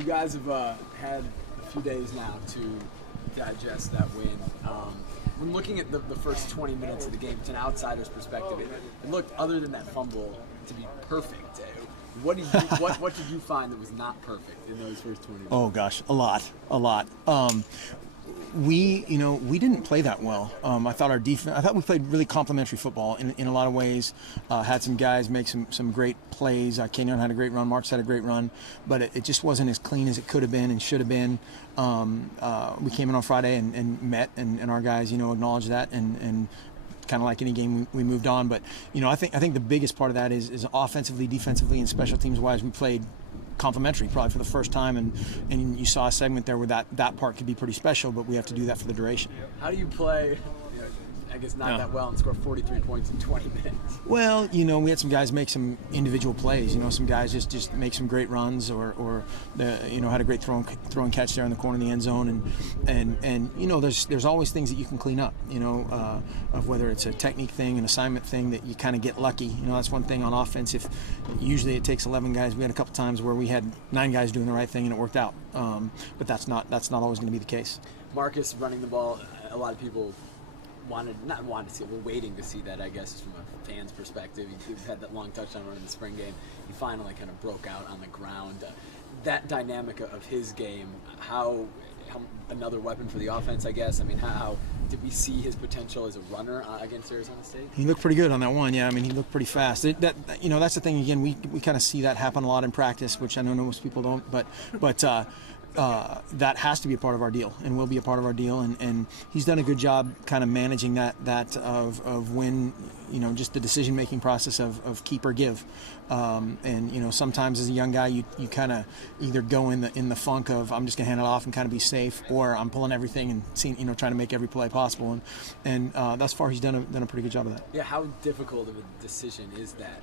You guys have had a few days now to digest that win. When looking at the first 20 minutes of the game, to an outsider's perspective, it looked, other than that fumble, to be perfect. What did you find that was not perfect in those first 20 minutes? Oh gosh, a lot. We didn't play that well. I thought we played really complimentary football in a lot of ways. Had some guys make some great plays. Kenyon had a great run. Marcus had a great run, but it just wasn't as clean as it could have been and should have been. We came in on Friday and met, and our guys, acknowledged that and kind of like any game, we moved on. But I think the biggest part of that is offensively, defensively, and special teams wise, we played complimentary probably for the first time, and you saw a segment there where that part could be pretty special, but we have to do that for the duration. How do you play, I guess not that well, and score 43 points in 20 minutes? Well, we had some guys make some individual plays. Some guys just make some great runs, or had a great throw and catch there in the corner of the end zone, and there's always things that you can clean up. Of whether it's a technique thing, an assignment thing that you kind of get lucky. That's one thing on offense. If usually it takes 11 guys, we had a couple times where we had 9 guys doing the right thing and it worked out. But that's not always going to be the case. Marcus running the ball, a lot of people wanted to see it. We're waiting to see that, I guess, from a fan's perspective. He had that long touchdown run in the spring game. He finally kind of broke out on the ground. That dynamic of his game, how another weapon for the offense, I guess. I mean, how did we see his potential as a runner against Arizona State? He looked pretty good on that one. Yeah, I mean, he looked pretty fast. That's the thing. Again, we kind of see that happen a lot in practice, which I know most people don't. But that has to be a part of our deal, and will be a part of our deal. And he's done a good job kind of managing that of when, just the decision-making process of keep or give. And sometimes as a young guy, you kind of either go in the funk of I'm just gonna hand it off and kind of be safe, or I'm pulling everything and trying to make every play possible. And thus far, he's done a pretty good job of that. Yeah, how difficult of a decision is that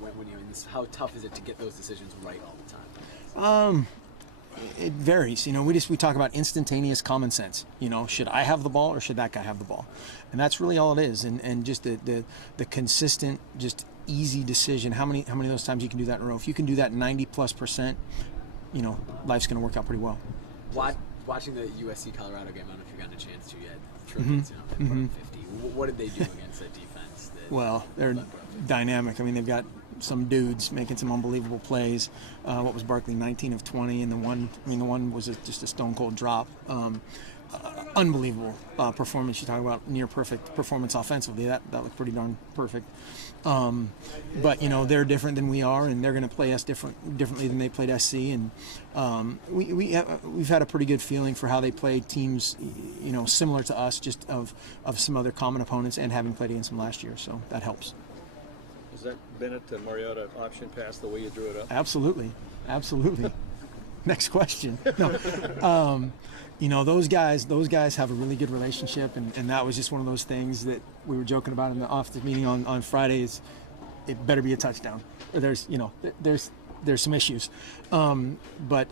when you're in this? How tough is it to get those decisions right all the time? It varies. We talk about instantaneous common sense. Should I have the ball or should that guy have the ball? And that's really all it is. And just the consistent, just easy decision. How many of those times you can do that in a row? If you can do that 90+%, life's going to work out pretty well. Watching the USC Colorado game, I don't know if you've gotten a chance to yet. Trojans, 50. What did they do against that defense? Well, they're dynamic. I mean, they've got some dudes making some unbelievable plays. What was Barkley, 19 of 20, and the one was just a stone cold drop. Unbelievable performance. You talk about near perfect performance offensively. That looked pretty darn perfect. But they're different than we are, and they're going to play us differently than they played SC. And we've had a pretty good feeling for how they play teams, similar to us, just of some other common opponents, and having played against them last year. So that helps. Was that Bennett to Mariota option pass the way you drew it up? Absolutely. Next question. No. Those guys have a really good relationship, and that was just one of those things that we were joking about in the office meeting on Fridays. It better be a touchdown. There's some issues, but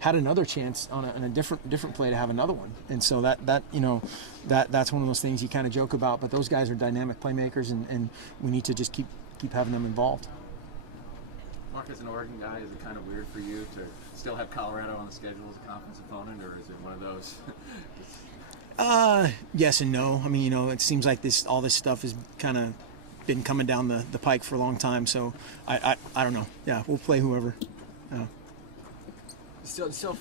had another chance on a different play to have another one, and so that's one of those things you kind of joke about. But those guys are dynamic playmakers, and we need to just keep having them involved. Mark, as an Oregon guy, is it kind of weird for you to still have Colorado on the schedule as a conference opponent, or is it one of those? Yes and no. I mean, it seems like all this stuff has kind of been coming down the pike for a long time. So I don't know. Yeah, we'll play whoever. Still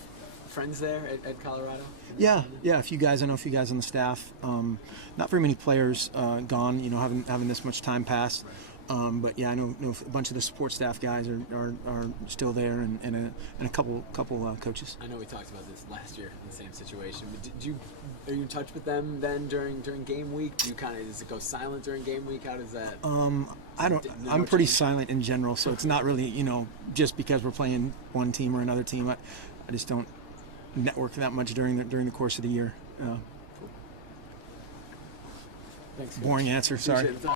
friends there at Colorado? Yeah. A few guys. I know a few guys on the staff. Not very many players gone. Having this much time pass. But yeah, I know a bunch of the support staff guys are still there, and a couple coaches. I know we talked about this last year in the same situation. But are you in touch with them then during game week? Does it go silent during game week? How does that? I'm pretty silent in general, so it's not really just because we're playing one team or another team. I just don't network that much during the course of the year. Thanks. Boring answer. Sorry.